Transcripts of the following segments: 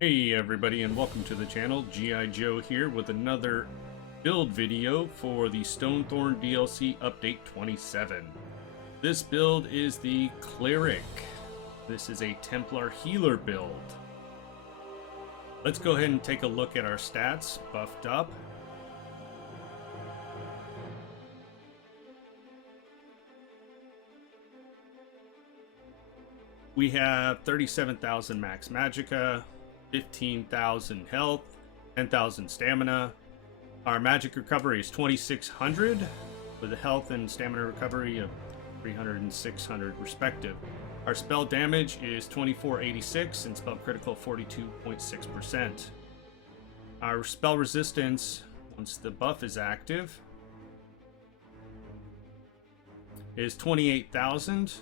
Hey everybody, and welcome to the channel. G.I. Joe here with another build video for the Stonethorn DLC Update 27. This build is the Cleric. This is a Templar Healer build. Let's go ahead and take a look at our stats, buffed up. We have 37,000 max magicka, 15,000 health, 10,000 stamina. Our magic recovery is 2,600 with a health and stamina recovery of 300 and 600 respective. Our spell damage is 2486 and spell critical 42.6%. Our spell resistance, once the buff is active, is 28,000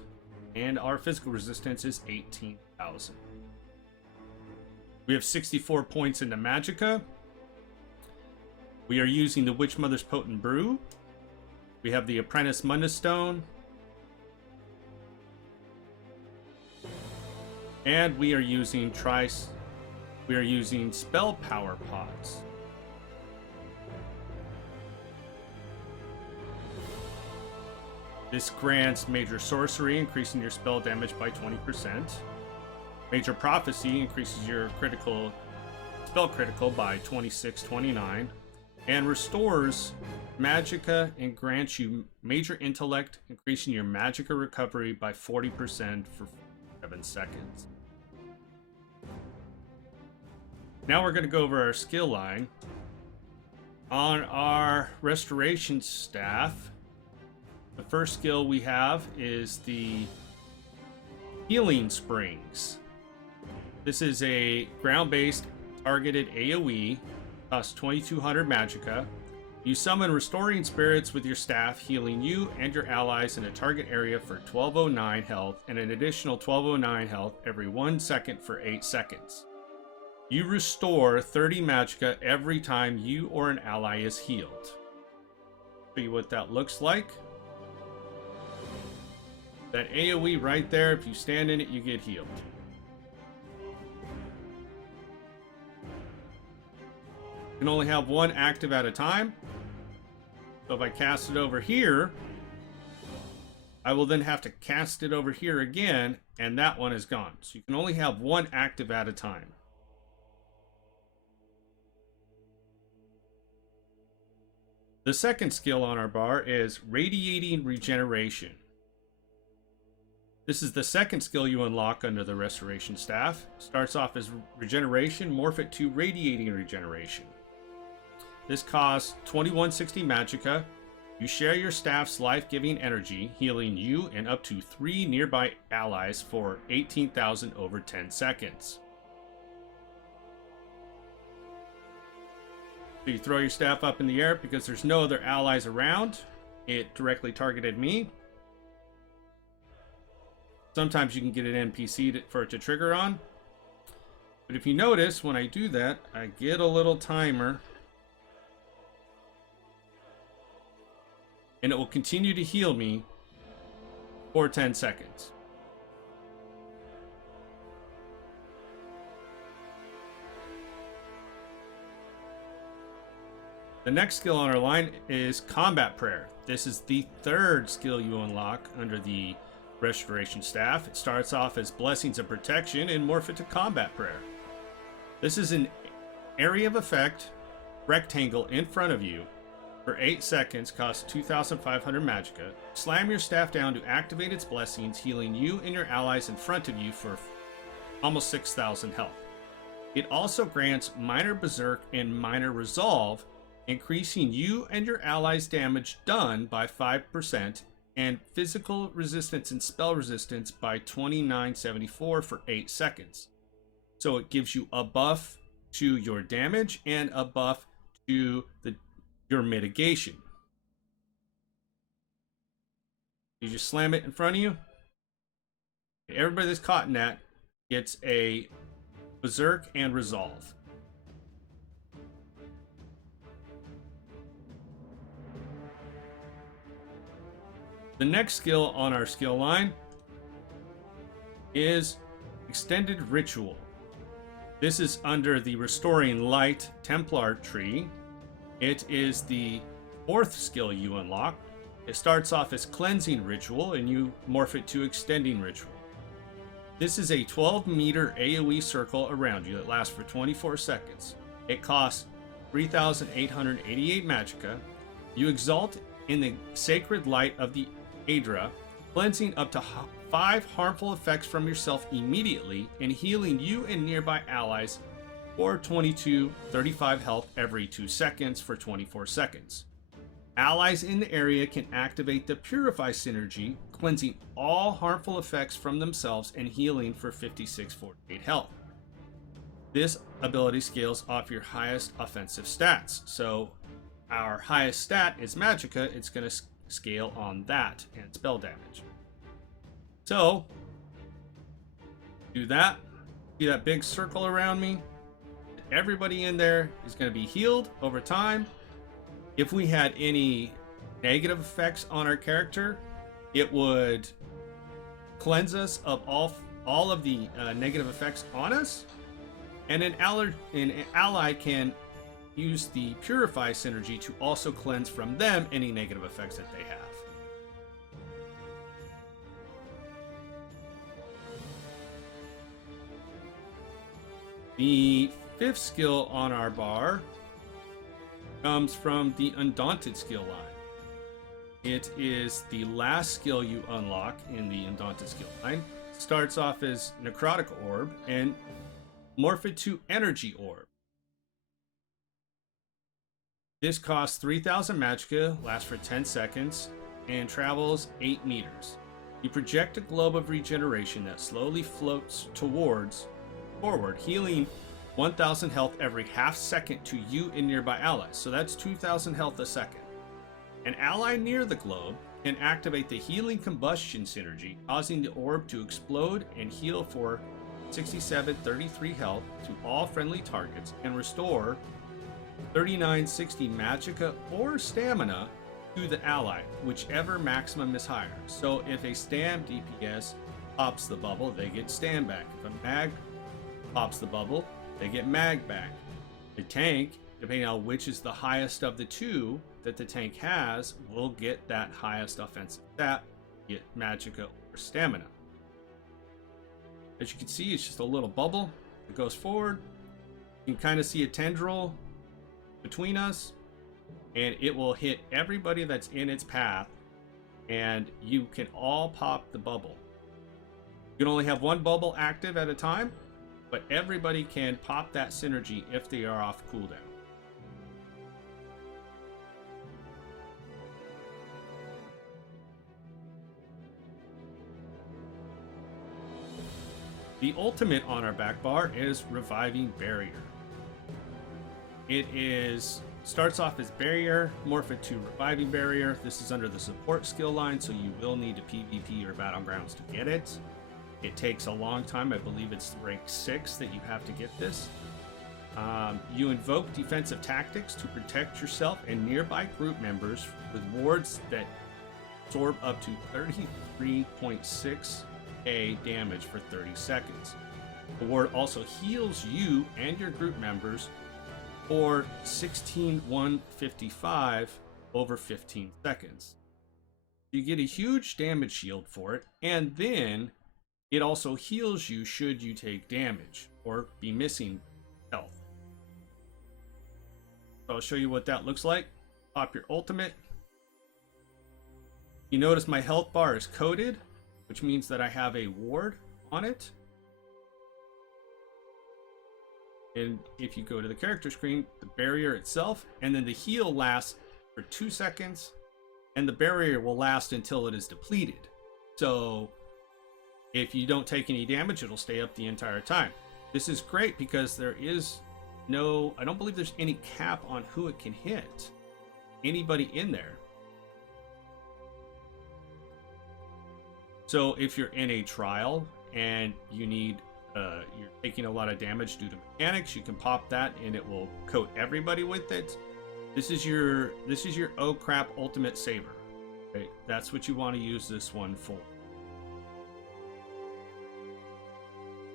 and our physical resistance is 18,000. We have 64 points into magicka. We are using the Witch Mother's Potent Brew. We have the Apprentice Mundus Stone. And we are using Spell Power Pots. This grants Major Sorcery, increasing your spell damage by 20%. Major Prophecy increases your spell critical by 26-29, and restores magicka and grants you Major Intellect, increasing your magicka recovery by 40% for 7 seconds. Now we're going to go over our skill line. On our Restoration Staff, the first skill we have is the Healing Springs. This is a ground-based targeted AoE, costs 2,200 magicka. You summon Restoring Spirits with your staff, healing you and your allies in a target area for 1209 health and an additional 1209 health every 1 second for 8 seconds. You restore 30 magicka every time you or an ally is healed. Show you what that looks like. That AoE right there, if you stand in it, you get healed. You can only have one active at a time. So if I cast it over here, I will then have to cast it over here again, and that one is gone. So you can only have one active at a time. The second skill on our bar is Radiating Regeneration. This is the second skill you unlock under the Restoration Staff. Starts off as Regeneration, morph it to Radiating Regeneration. This costs 2160 magicka. You share your staff's life-giving energy, healing you and up to 3 nearby allies for 18,000 over 10 seconds. So you throw your staff up in the air because there's no other allies around. It directly targeted me. Sometimes you can get an NPC for it to trigger on. But if you notice, when I do that, I get a little timer. And it will continue to heal me for 10 seconds. The next skill on our line is Combat Prayer. This is the third skill you unlock under the Restoration Staff. It starts off as Blessings of Protection and morph it to Combat Prayer. This is an area of effect rectangle in front of you. For 8 seconds, costs 2,500 magicka. Slam your staff down to activate its blessings, healing you and your allies in front of you for almost 6,000 health. It also grants Minor Berserk and Minor Resolve, increasing you and your allies' damage done by 5%, and physical resistance and spell resistance by 2974 for 8 seconds. So it gives you a buff to your damage and a buff to your mitigation. You just slam it in front of you. Everybody that's caught in that gets a Berserk and Resolve. The next skill on our skill line is Extended Ritual. This is under the Restoring Light Templar tree. It is the 4th skill you unlock. It starts off as Cleansing Ritual, and you morph it to Extending Ritual. This is a 12-meter AoE circle around you that lasts for 24 seconds. It costs 3,888 magicka. You exalt in the sacred light of the AEDRIC, cleansing up to 5 harmful effects from yourself immediately and healing you and nearby allies for 35 health every 2 seconds for 24 seconds. Allies in the area can activate the Purify synergy, cleansing all harmful effects from themselves and healing for 5648 health. This ability scales off your highest offensive stats. So our highest stat is Magicka. It's going to scale on that and spell damage. So do that. See that big circle around me? Everybody in there is going to be healed over time. If we had any negative effects on our character, it would cleanse us of all of the negative effects on us. And an ally can use the Purify synergy to also cleanse from them any negative effects that they have. The 5th skill on our bar comes from the Undaunted skill line. It is the last skill you unlock in the Undaunted skill line. It starts off as Necrotic Orb and morph it to Energy Orb. This costs 3,000 magicka, lasts for 10 seconds, and travels 8 meters. You project a globe of regeneration that slowly floats forward, healing 1,000 health every half second to you and nearby allies. So that's 2,000 health a second. An ally near the globe can activate the Healing Combustion synergy, causing the orb to explode and heal for 6733 health to all friendly targets and restore 3960 magicka or stamina to the ally, whichever maximum is higher. So if a stam DPS pops the bubble, they get stam back. If a mag pops the bubble, they get mag back. The tank, depending on which is the highest of the two that the tank has, will get that highest offensive stat, get magicka or stamina. As you can see, it's just a little bubble that goes forward. You can kind of see a tendril between us, and it will hit everybody that's in its path, and you can all pop the bubble. You can only have one bubble active at a time, but everybody can pop that synergy if they are off cooldown. The ultimate on our back bar is Reviving Barrier. It starts off as Barrier, morph it to Reviving Barrier. This is under the support skill line, so you will need to PvP or Battlegrounds to get it. It takes a long time. I believe it's rank 6 that you have to get this. You invoke defensive tactics to protect yourself and nearby group members with wards that absorb up to 33.6 damage for 30 seconds. The ward also heals you and your group members for 16,155 over 15 seconds. You get a huge damage shield for it, and then it also heals you should you take damage or be missing health. So I'll show you what that looks like. Pop your ultimate. You notice my health bar is coded, which means that I have a ward on it. And if you go to the character screen, the barrier itself, and then the heal lasts for 2 seconds, and the barrier will last until it is depleted. So if you don't take any damage, it'll stay up the entire time. This is great because there is no, I don't believe there's any cap on who it can hit. Anybody in there. So if you're in a trial and you need, you're taking a lot of damage due to mechanics, you can pop that and it will coat everybody with it. This is your oh crap ultimate saver. Okay? That's what you want to use this one for.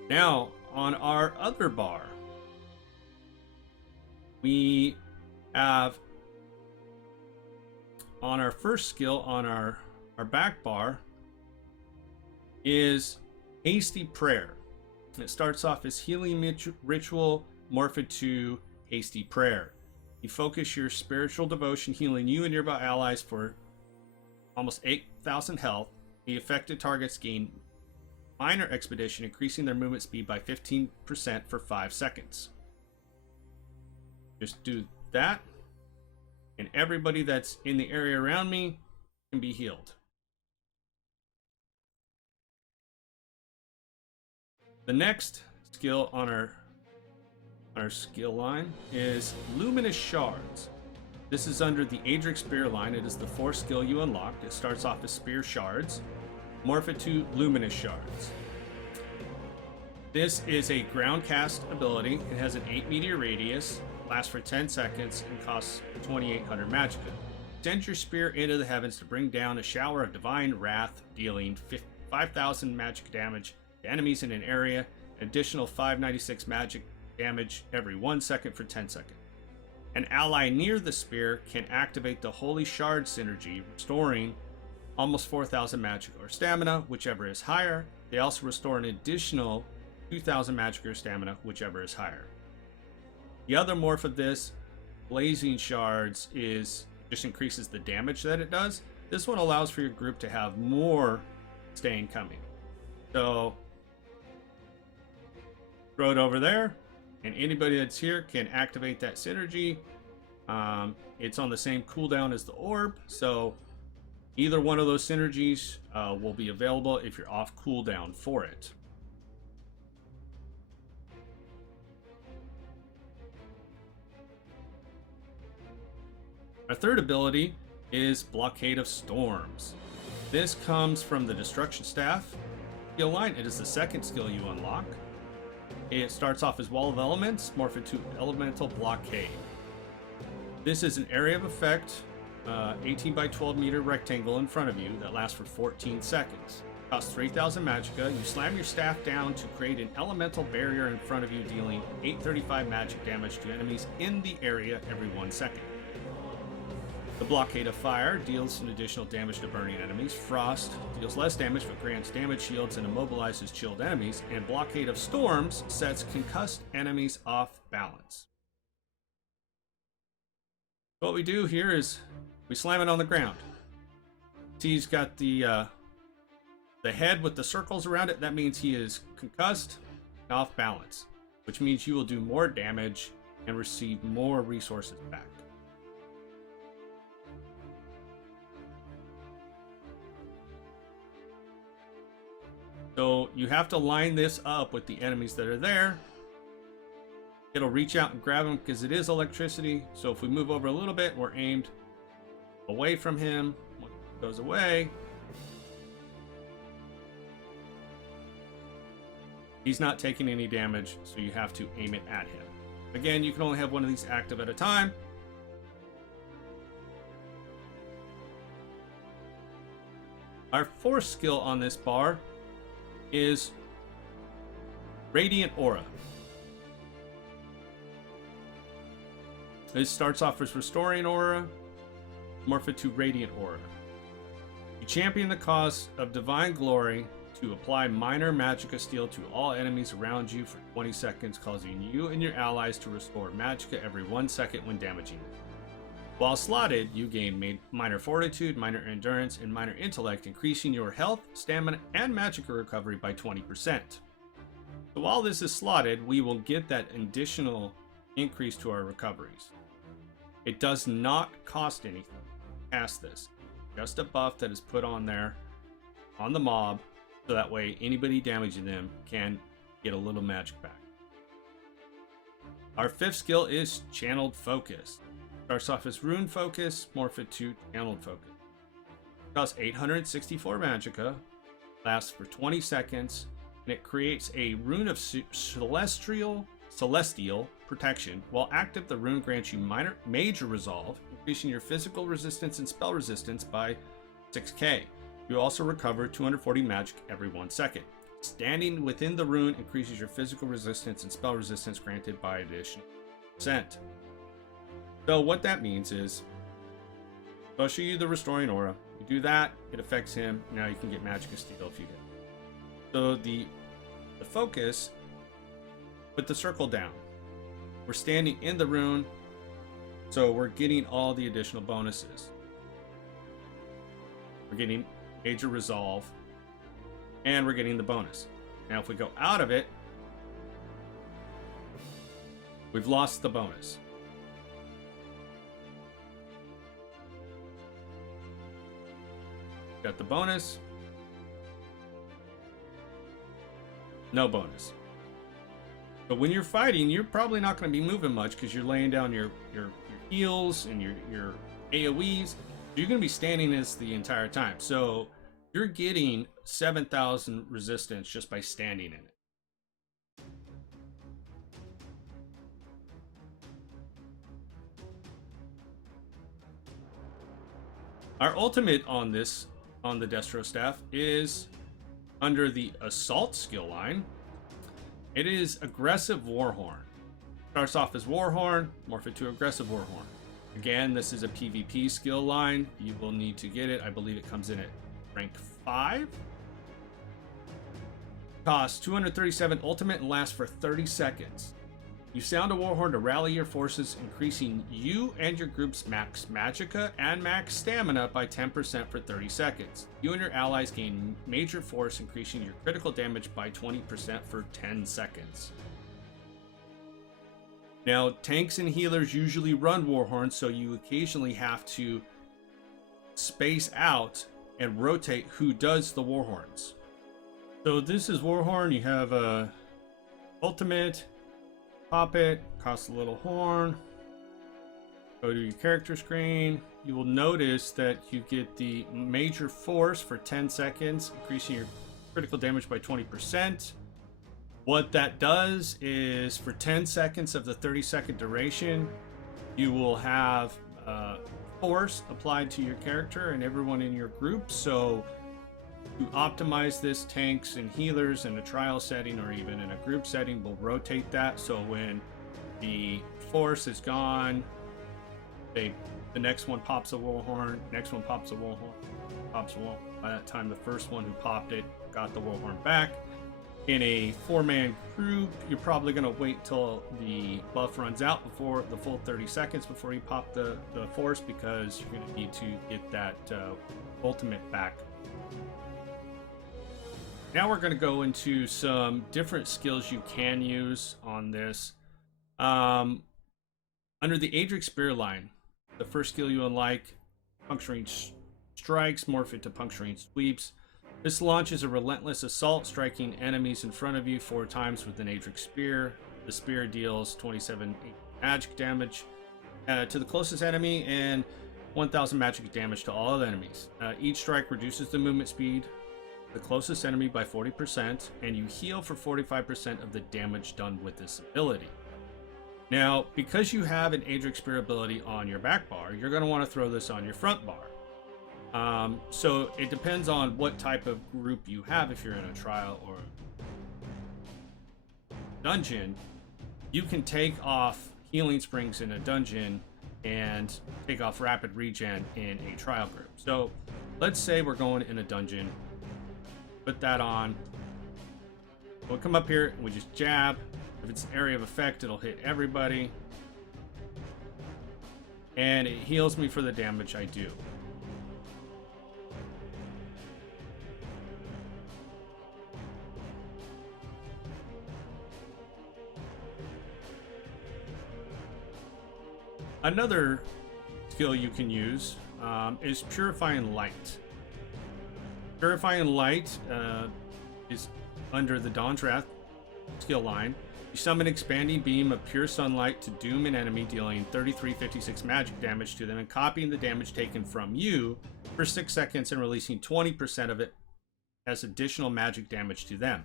Now on our other bar, we have on our first skill on our back bar is Hasty Prayer. It starts off as Healing Ritual, morphed to Hasty Prayer. You focus your spiritual devotion, healing you and nearby allies for almost 8,000 health. The affected targets gain minor expedition, increasing their movement speed by 15% for 5 seconds. Just do that, and everybody that's in the area around me can be healed. The next skill on our skill line is Luminous Shards. This is under the AEDRIC Spear line. It is the 4th skill you unlocked. It starts off as Spear Shards. Morph it to Luminous Shards. This is a ground cast ability. It has an 8 meter radius, lasts for 10 seconds, and costs 2,800 magicka. Send your spear into the heavens to bring down a shower of divine wrath, dealing 5,000 magic damage to enemies in an area, an additional 596 magic damage every 1 second for 10 seconds. An ally near the spear can activate the Holy Shard synergy, restoring almost 4,000 magic or stamina, whichever is higher. They also restore an additional 2,000 magic or stamina, whichever is higher. The other morph of this, Blazing Shards, just increases the damage that it does. This one allows for your group to have more staying coming. So throw it over there, and anybody that's here can activate that synergy. It's on the same cooldown as the orb, so either one of those synergies will be available if you're off cooldown for it. Our third ability is Blockade of Storms. This comes from the Destruction Staff skill line. It is the 2nd skill you unlock. It starts off as Wall of Elements, morph it to Elemental Blockade. This is an area of effect, 18 by 12 meter rectangle in front of you that lasts for 14 seconds. Costs 3,000 magicka. You slam your staff down to create an elemental barrier in front of you, dealing 835 magic damage to enemies in the area every 1 second. The Blockade of Fire deals an additional damage to burning enemies. Frost deals less damage but grants damage shields and immobilizes chilled enemies. And Blockade of Storms sets concussed enemies off balance. What we do here is we slam it on the ground. See, he's got the head with the circles around it. That means he is concussed and off balance, which means you will do more damage and receive more resources back. So you have to line this up with the enemies that are there. It'll reach out and grab him because it is electricity. So if we move over a little bit, we're aimed away from him. When it goes away, he's not taking any damage, so you have to aim it at him. Again, you can only have one of these active at a time. Our 4th skill on this bar is Radiant Aura. This starts off as Restoring Aura, morph it to Radiant Aura. You champion the cause of divine glory to apply minor magicka steal to all enemies around you for 20 seconds, causing you and your allies to restore magicka every 1 second when damaging them. While slotted, you gain minor fortitude, minor endurance, and minor intellect, increasing your health, stamina, and magicka recovery by 20%. So while this is slotted, we will get that additional increase to our recoveries. It does not cost anything past this. Just a buff that is put on there on the mob, so that way anybody damaging them can get a little magic back. Our 5th skill is Channeled Focus. Starts off as Rune Focus, morph it to Channeled Focus. Costs 864 magicka, lasts for 20 seconds, and it creates a rune of celestial protection. While active, the rune grants you major resolve, increasing your physical resistance and spell resistance by 6k. You also recover 240 magic every 1 second. Standing within the rune increases your physical resistance and spell resistance granted by additional %. So what that means is, I'll show you the Restoring Aura. You do that, it affects him. Now you can get Magic of Steel if you get it. So the focus, put the circle down. We're standing in the rune, so we're getting all the additional bonuses. We're getting Major Resolve, and we're getting the bonus. Now if we go out of it, we've lost the bonus. Got the bonus. No bonus. But when you're fighting, you're probably not going to be moving much because you're laying down your heals and your AoEs. You're going to be standing this the entire time. So you're getting 7,000 resistance just by standing in it. Our ultimate on this, on the Destro Staff, is under the Assault skill line. It is Aggressive Warhorn. Starts off as Warhorn, morph it to Aggressive Warhorn. Again, this is a PvP skill line. You will need to get it. I believe it comes in at rank 5. Costs 237 ultimate and lasts for 30 seconds. You sound a Warhorn to rally your forces, increasing you and your group's max magicka and max stamina by 10% for 30 seconds. You and your allies gain major force, increasing your critical damage by 20% for 10 seconds. Now, tanks and healers usually run Warhorns, so you occasionally have to space out and rotate who does the Warhorns. So this is Warhorn. You have a ultimate. Pop it, costs a little horn. Go to your character screen. You will notice that you get the major force for 10 seconds, increasing your critical damage by 20%. What that does is for 10 seconds of the 30-second duration, you will have force applied to your character and everyone in your group. So to optimize this, tanks and healers in a trial setting or even in a group setting will rotate that. So when the force is gone, the next one pops a Warhorn, next one pops a Warhorn, pops a Warhorn. By that time, the first one who popped it got the Warhorn back. In a 4-man group, you're probably going to wait till the buff runs out before the full 30 seconds before you pop the force, because you're going to need to get that ultimate back. Now we're going to go into some different skills you can use on this. Under the AEDRIC Spear line, the first skill you unlock, Puncturing Strikes, morph it to Puncturing Sweeps. This launches a relentless assault, striking enemies in front of you 4 times with an AEDRIC Spear. The spear deals 27 magic damage to the closest enemy and 1,000 magic damage to all other enemies. Each strike reduces the movement speed the closest enemy by 40%, and you heal for 45% of the damage done with this ability. Now, because you have an AEDRIC Spear ability on your back bar, you're going to want to throw this on your front bar. So it depends on what type of group you have. If you're in a trial or dungeon, you can take off healing springs in a dungeon and take off rapid regen in a trial group. So let's say we're going in a dungeon. Put that on. We'll come up here and we just jab. If it's an area of effect, it'll hit everybody. And it heals me for the damage I do. Another skill you can use is Purifying Light. Purifying Light is under the Dawn's Wrath skill line. You summon Expanding Beam of Pure Sunlight to doom an enemy, dealing 3356 magic damage to them and copying the damage taken from you for 6 seconds and releasing 20% of it as additional magic damage to them.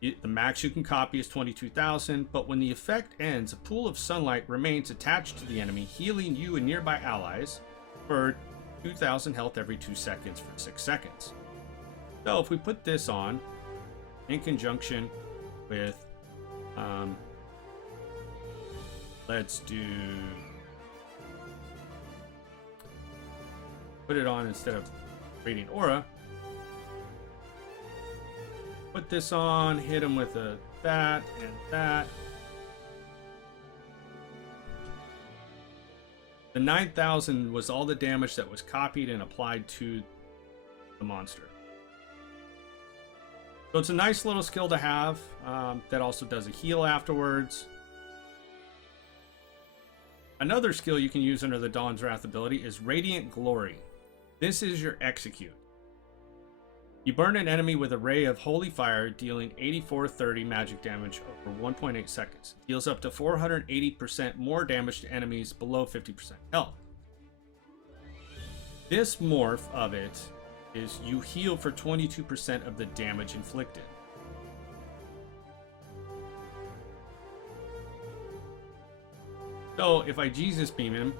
The max you can copy is 22,000, but when the effect ends, a pool of sunlight remains attached to the enemy, healing you and nearby allies for 2,000 health every 2 seconds for 6 seconds. So if we put this on in conjunction with, let's do put it on instead of Radiant Aura. Put this on, hit him with that and that. The 9,000 was all the damage that was copied and applied to the monster. So it's a nice little skill to have. That also does a heal afterwards. Another skill you can use under the Dawn's Wrath ability is Radiant Glory. This is your execute. You burn an enemy with a ray of holy fire, dealing 8430 magic damage over 1.8 seconds. Deals up to 480% more damage to enemies below 50% health. This morph of it is you heal for 22% of the damage inflicted. So if I Jesus beam him,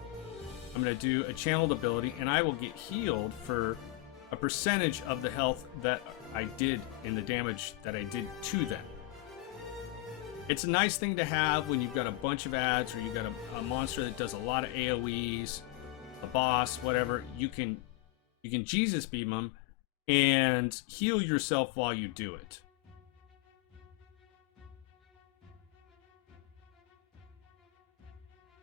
I'm going to do a channeled ability and I will get healed for a percentage of the health that I did in the damage that I did to them. It's a nice thing to have when you've got a bunch of ads or you've got a monster that does a lot of AoEs, a boss, whatever. You can Jesus beam them and heal yourself while you do it.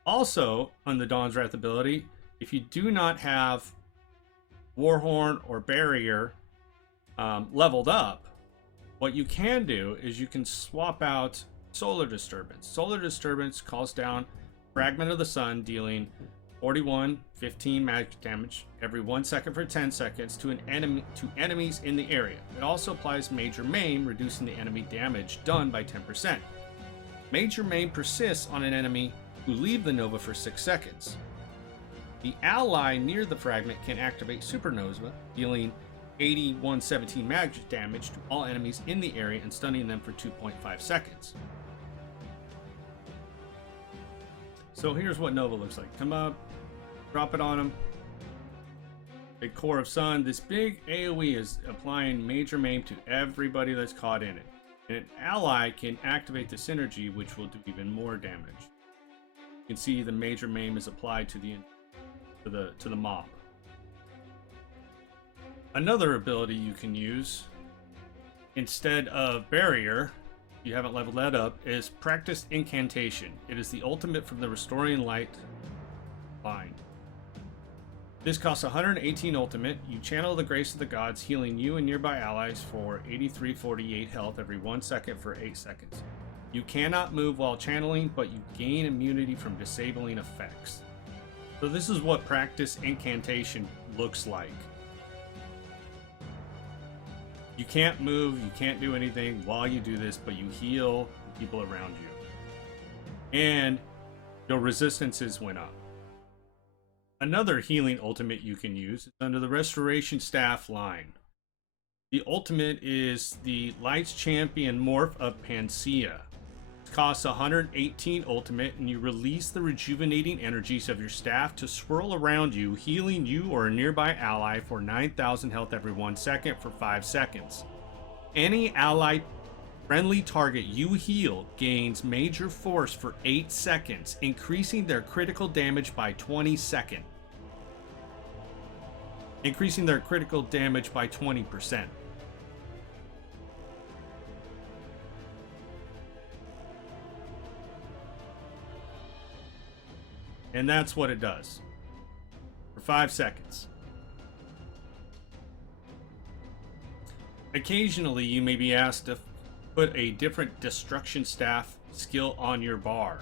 Also, on the Dawn's Wrath ability, if you do not have Warhorn or Barrier leveled up, what you can do is you can swap out Solar Disturbance. Solar Disturbance calls down Fragment of the Sun, dealing 15 magic damage every 1 second for 10 seconds to enemies in the area. It also applies Major Maim, reducing the enemy damage done by 10%. Major Maim persists on an enemy who leave the Nova for 6 seconds. The ally near the fragment can activate Supernova, dealing 117 magic damage to all enemies in the area and stunning them for 2.5 seconds. So here's what Nova looks like. Come up, drop it on them. Big core of sun. This big AoE is applying Major Maim to everybody that's caught in it. And an ally can activate the synergy, which will do even more damage. You can see the Major Maim is applied to the mob. Another ability you can use instead of Barrier, if you haven't leveled that up, is Practiced Incantation. It is the ultimate from the Restoring Light line. This costs 118 ultimate. You channel the grace of the gods, healing you and nearby allies for 8348 health every 1 second for 8 seconds. You cannot move while channeling, but you gain immunity from disabling effects. So this is what Practice Incantation looks like. You can't move, you can't do anything while you do this, but you heal the people around you. And your resistances went up. Another healing ultimate you can use is under the Restoration Staff line. The ultimate is the Lights Champion Morph of Panacea. It costs 118 ultimate, and you release the rejuvenating energies of your staff to swirl around you, healing you or a nearby ally for 9,000 health every 1 second for 5 seconds. Any ally friendly target you heal gains major force for 8 seconds, increasing their critical damage by 20%. Increasing their critical damage by 20%. And that's what it does. For 5 seconds. Occasionally, you may be asked to put a different Destruction Staff skill on your bar.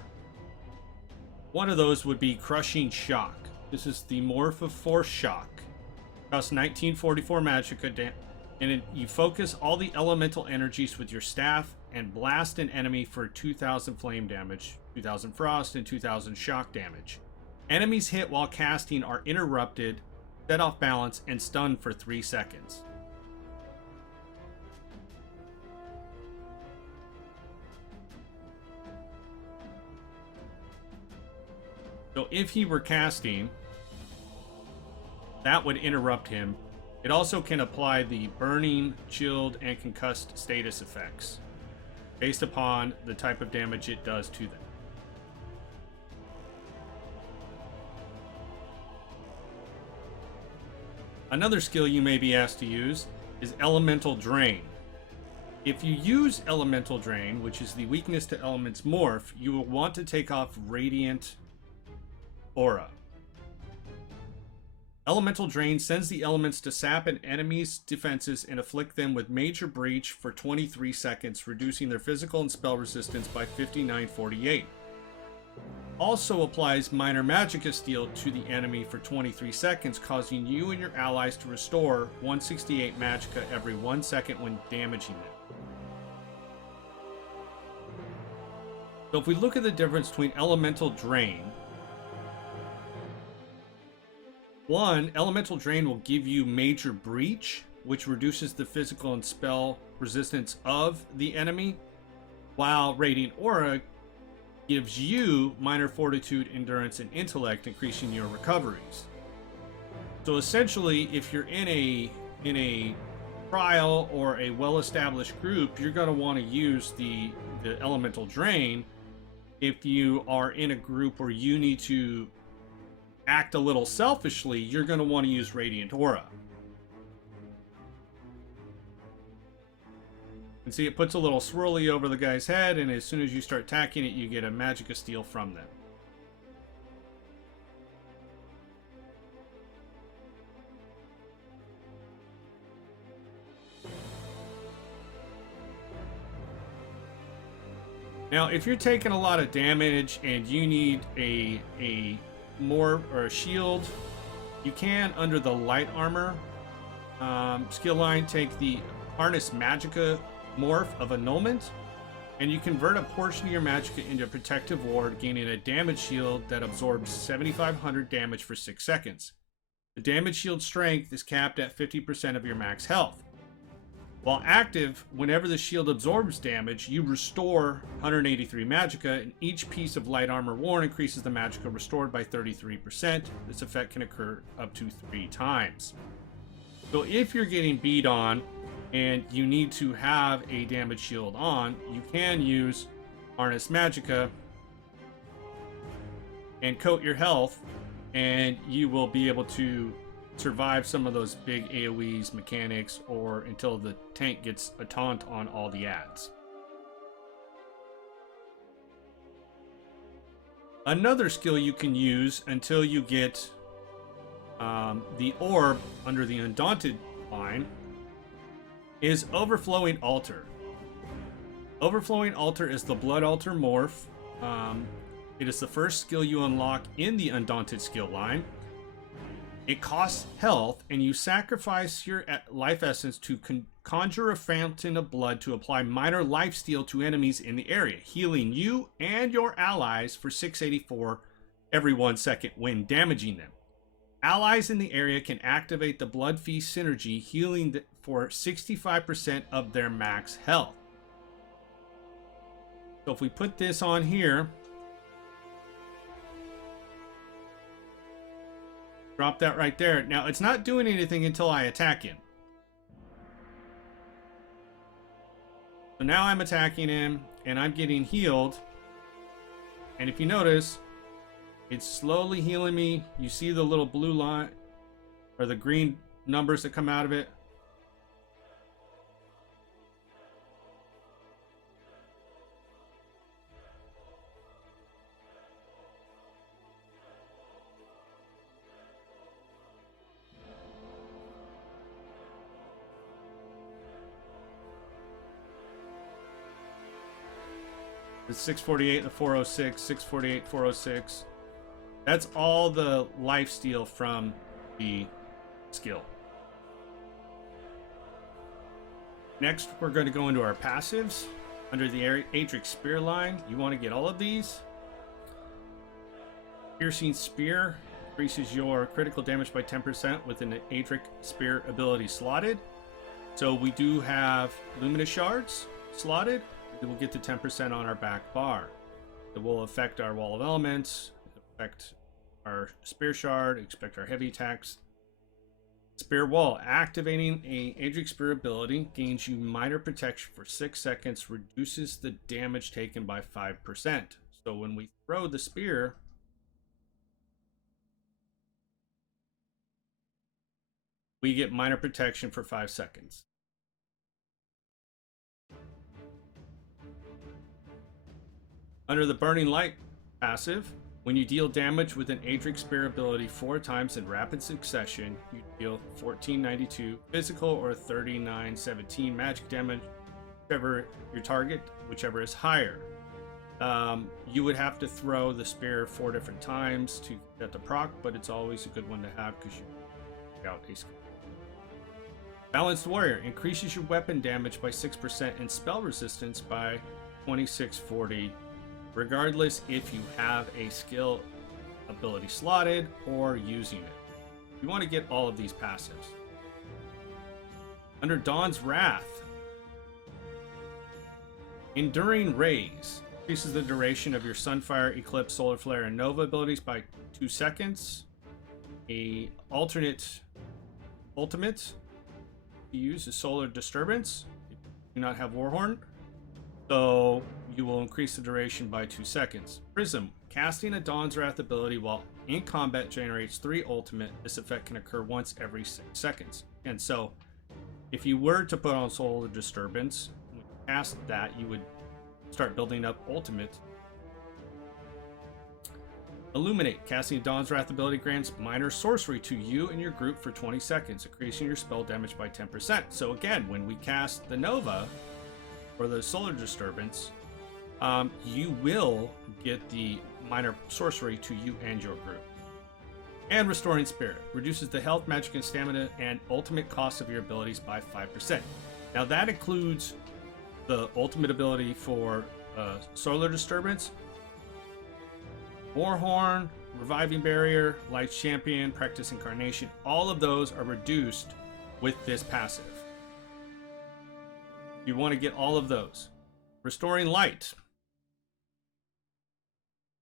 One of those would be Crushing Shock. This is the Morph of Force Shock. Costs 1944 Magicka, and you focus all the elemental energies with your staff and blast an enemy for 2,000 flame damage, 2,000 frost, and 2,000 shock damage. Enemies hit while casting are interrupted, set off balance, and stunned for 3 seconds. So if he were casting, that would interrupt him. It also can apply the burning, chilled, and concussed status effects based upon the type of damage it does to them. Another skill you may be asked to use is Elemental Drain. If you use Elemental Drain, which is the weakness to elements morph, you will want to take off Radiant Aura. Elemental Drain sends the elements to sap an enemy's defenses and afflict them with Major Breach for 23 seconds, reducing their physical and spell resistance by 5948. Also applies Minor Magicka Steal to the enemy for 23 seconds, causing you and your allies to restore 168 Magicka every 1 second when damaging them. So if we look at the difference between Elemental Drain, one, Elemental Drain will give you Major Breach, which reduces the physical and spell resistance of the enemy, while Radiant Aura gives you Minor Fortitude, Endurance, and Intellect, increasing your recoveries. So essentially, if you're in a trial or a well-established group, you're going to want to use the Elemental Drain. If you are in a group where you need to act a little selfishly, you're going to want to use Radiant Aura. And see, it puts a little swirly over the guy's head, and as soon as you start attacking it, you get a Magicka Steal from them. Now, if you're taking a lot of damage and you need a more or a shield, you can, under the light armor skill line, take the Harness Magicka morph of Annulment, and you convert a portion of your Magicka into a protective ward, gaining a damage shield that absorbs 7,500 damage for 6 seconds. The damage shield strength is capped at 50% of your max health. While active, whenever the shield absorbs damage, you restore 183 Magicka, and each piece of light armor worn increases the Magicka restored by 33%. This effect can occur up to 3 times. So if you're getting beat on and you need to have a damage shield on, you can use Harness Magicka and coat your health, and you will be able to survive some of those big AoEs mechanics, or until the tank gets a taunt on all the ads. Another skill you can use until you get the orb under the Undaunted line is Overflowing Altar. Overflowing Altar is the Blood Altar morph. It is the first skill you unlock in the Undaunted skill line. It costs health, and you sacrifice your life essence to conjure a fountain of blood to apply minor lifesteal to enemies in the area, healing you and your allies for 684 every 1 second when damaging them. Allies in the area can activate the Blood Feast synergy, healing for 65% of their max health. So if we put this on here, drop that right there. Now, it's not doing anything until I attack him. So now I'm attacking him, and I'm getting healed. And if you notice, it's slowly healing me. You see the little blue line, or the green numbers that come out of it. The 648, the 406, 648, 406. That's all the life steal from the skill. Next, we're going to go into our passives. Under the AEDRIC Spear line, you want to get all of these. Piercing Spear increases your critical damage by 10% with an AEDRIC Spear ability slotted. So we do have Luminous Shards slotted. It will get to 10% on our back bar. It will affect our Wall of Elements, affect our Spear Shard, affect our heavy attacks. Spear Wall, activating a AEDRIC Spear ability, gains you minor protection for 6 seconds, reduces the damage taken by 5%. So when we throw the spear, we get minor protection for 5 seconds. Under the Burning Light passive, when you deal damage with an AEDRIC Spear ability 4 times in rapid succession, you deal 1492 physical or 3917 magic damage, whichever your target, whichever is higher. You would have to throw the spear 4 different times to get the proc, but it's always a good one to have because you pick out a skill. Balanced Warrior increases your weapon damage by 6% and spell resistance by 2640, regardless if you have a skill ability slotted or using it. You want to get all of these passives. Under Dawn's Wrath, Enduring Rays increases the duration of your Sunfire, Eclipse, Solar Flare, and Nova abilities by 2 seconds. A ultimate you use is Solar Disturbance. You do not have Warhorn, so you will increase the duration by 2 seconds. Prism, casting a Dawn's Wrath ability while in combat generates 3 ultimate. This effect can occur once every 6 seconds. And so, if you were to put on Solar Disturbance, when you cast that, you would start building up ultimate. Illuminate, casting a Dawn's Wrath ability grants minor sorcery to you and your group for 20 seconds, increasing your spell damage by 10%. So again, when we cast the Nova, or the Solar Disturbance, you will get the minor sorcery to you and your group. And Restoring Spirit reduces the health, magic, and stamina and ultimate cost of your abilities by 5%. Now that includes the ultimate ability for Solar Disturbance, Warhorn, Reviving Barrier, Light's Champion, Practice Incarnation. All of those are reduced with this passive. You want to get all of those. Restoring Light.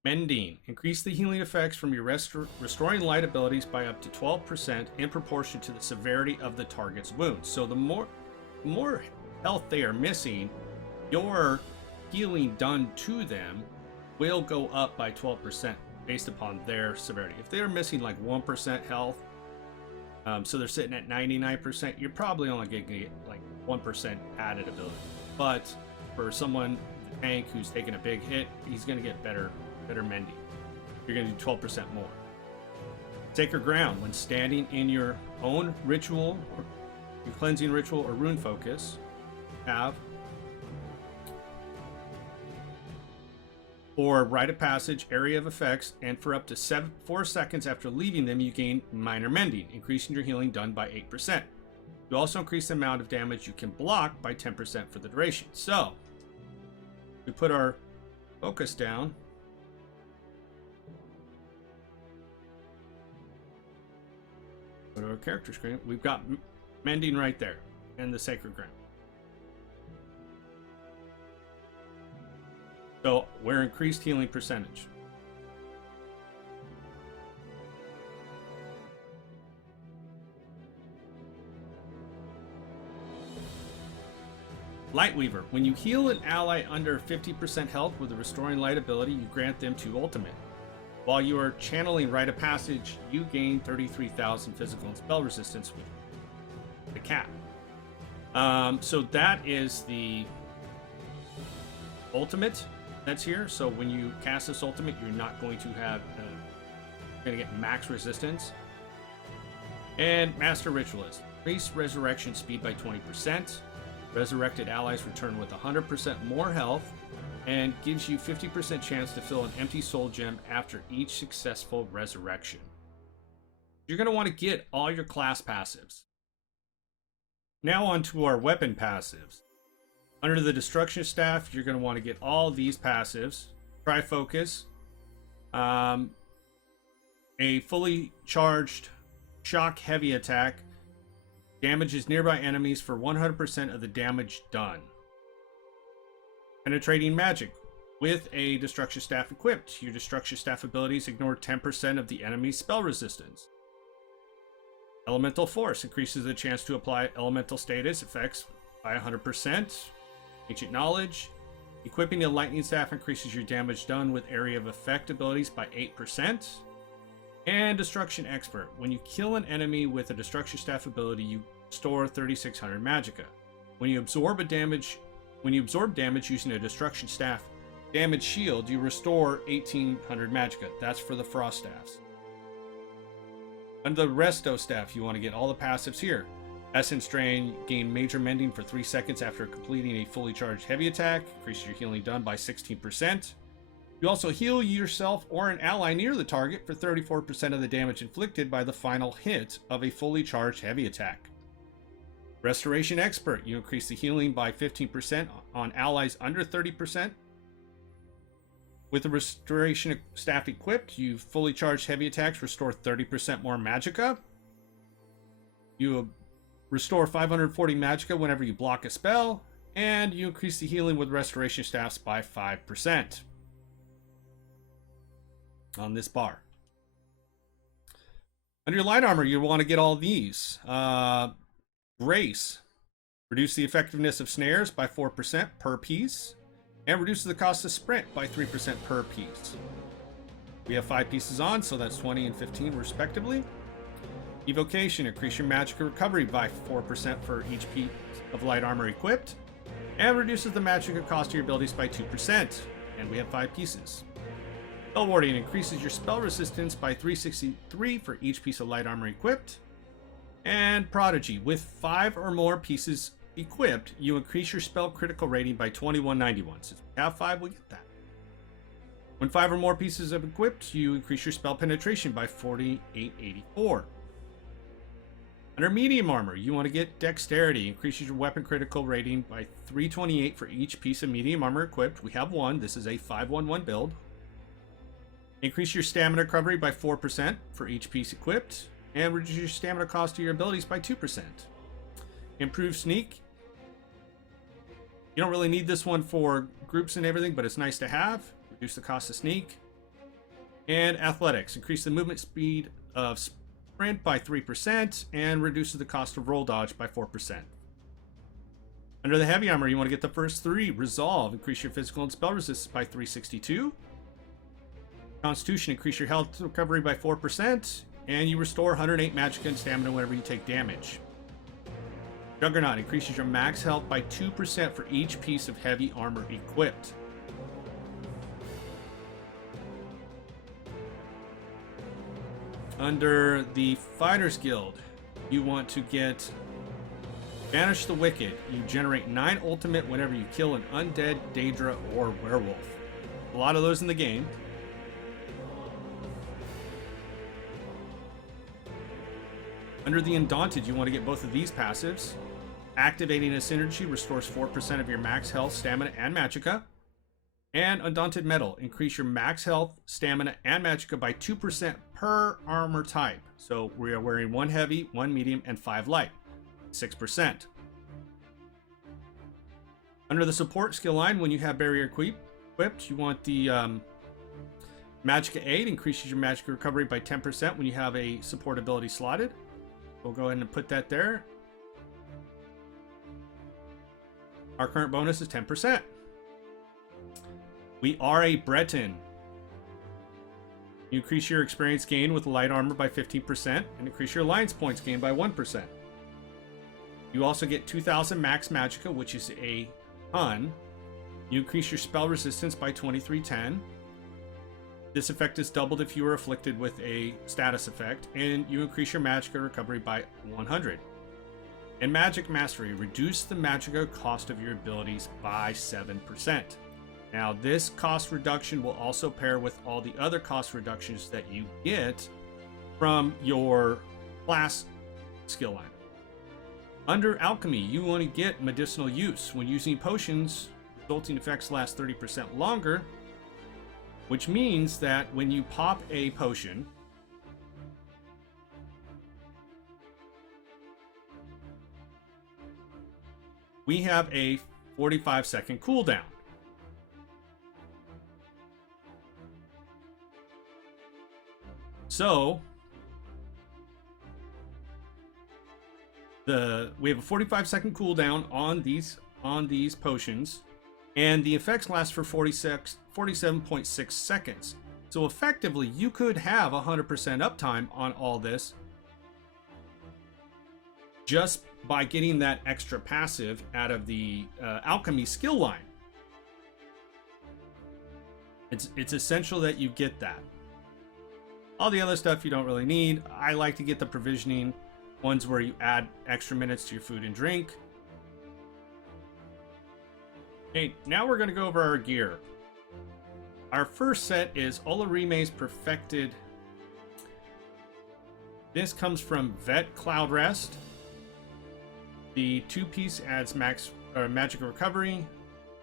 Mending. Increase the healing effects from your Restoring Light abilities by up to 12% in proportion to the severity of the target's wounds. So the more health they are missing, your healing done to them will go up by 12% based upon their severity. If they're missing like 1% health, so they're sitting at 99%, you're probably only going to get like 1% added ability. But for someone, the tank, who's taking a big hit, he's going to get better mending. You're going to do 12% more. Sacred Ground. When standing in your own ritual, your cleansing ritual or rune focus, have or Rite of Passage, Area of Effects, and for up to 4 seconds after leaving them, you gain minor mending, increasing your healing done by 8%. You also increase the amount of damage you can block by 10% for the duration. So, we put our focus down. Go to our character screen. We've got mending right there, and the Sacred Ground. So we're increased healing percentage. Lightweaver. When you heal an ally under 50% health with a Restoring Light ability, you grant them 2 ultimate. While you are channeling Rite of Passage, you gain 33,000 physical and spell resistance with the cap. So that is the ultimate that's here. So when you cast this ultimate, you're not going to have you're going to get max resistance. And Master Ritualist. Increase resurrection speed by 20%. Resurrected allies return with 100% more health and gives you 50% chance to fill an empty soul gem after each successful resurrection. You're going to want to get all your class passives. Now on to our weapon passives. Under the Destruction Staff, you're going to want to get all these passives. Tri-Focus. A fully charged shock heavy attack. Damages nearby enemies for 100% of the damage done. Penetrating Magic. With a Destruction Staff equipped, your Destruction Staff abilities ignore 10% of the enemy's spell resistance. Elemental Force increases the chance to apply elemental status effects by 100%. Ancient Knowledge. Equipping a Lightning Staff increases your damage done with Area of Effect abilities by 8%. And Destruction Expert. When you kill an enemy with a Destruction Staff ability, you store 3,600 magicka. When you absorb damage using a Destruction Staff damage shield, you restore 1,800 magicka. That's for the Frost Staffs. Under the Resto Staff, you want to get all the passives here. Essence Drain, gain Major Mending for 3 seconds after completing a fully charged heavy attack. Increase your healing done by 16%. You also heal yourself or an ally near the target for 34% of the damage inflicted by the final hit of a fully charged heavy attack. Restoration Expert, you increase the healing by 15% on allies under 30%. With the Restoration Staff equipped, you fully charged heavy attacks restore 30% more magicka. You restore 540 magicka whenever you block a spell, and you increase the healing with Restoration Staffs by 5%. On this bar. Under your light armor, you want to get all these. Brace. Reduce the effectiveness of snares by 4% per piece. And reduces the cost of sprint by 3% per piece. We have 5 pieces on, so that's 20 and 15 respectively. Evocation. Increase your magic recovery by 4% for each piece of light armor equipped. And reduces the magic cost of your abilities by 2%. And we have 5 pieces. Spell Warding increases your spell resistance by 363 for each piece of light armor equipped. And Prodigy, with 5 or more pieces equipped, you increase your spell critical rating by 2191. Since we have 5, we get that. When 5 or more pieces are equipped, you increase your spell penetration by 4884. Under medium armor, you want to get Dexterity, increases your weapon critical rating by 328 for each piece of medium armor equipped. We have 1. This is a 511 build. Increase your stamina recovery by 4% for each piece equipped, and reduce your stamina cost of your abilities by 2%. Improve Sneak. You don't really need this one for groups and everything, but it's nice to have. Reduce the cost of Sneak. And Athletics. Increase the movement speed of Sprint by 3%, and reduces the cost of Roll Dodge by 4%. Under the Heavy Armor, you want to get the first 3. Resolve. Increase your physical and spell resistance by 362. Constitution, increase your health recovery by 4%, and you restore 108 magicka and stamina whenever you take damage. Juggernaut increases your max health by 2% for each piece of heavy armor equipped. Under the Fighters Guild, you want to get Banish the Wicked. You generate 9 ultimate whenever you kill an undead, Daedra, or werewolf. A lot of those in the game. Under the Undaunted, you want to get both of these passives. Activating a Synergy restores 4% of your max health, stamina, and magicka. And Undaunted Metal, increase your max health, stamina, and magicka by 2% per armor type. So we are wearing 1 heavy, 1 medium, and 5 light. 6%. Under the Support skill line, when you have Barrier equipped, you want the Magicka Aid, increases your magicka recovery by 10% when you have a support ability slotted. We'll go ahead and put that there. Our current bonus is 10%. We are a Breton. You increase your experience gain with light armor by 15% and increase your alliance points gain by 1%. You also get 2,000 max magicka, which is a ton. You increase your spell resistance by 2310. This effect is doubled if you are afflicted with a status effect, and you increase your magicka recovery by 100. And Magic Mastery, reduce the magicka cost of your abilities by 7%. Now, this cost reduction will also pair with all the other cost reductions that you get from your class skill line. Under Alchemy, you want to get Medicinal Use. When using potions, resulting effects last 30% longer, which means that when you pop a potion, we have a 45-second cooldown. So we have a 45-second cooldown on these potions, and the effects last for 47.6 seconds. So effectively, you could have 100% uptime on all this just by getting that extra passive out of the alchemy skill line. It's essential that you get that. All the other stuff you don't really need. I like to get the provisioning ones where you add extra minutes to your food and drink. Okay, now we're going to go over our gear. Our first set is Olarime's Perfected. This comes from Vet Cloud Rest. The 2-piece adds magic recovery.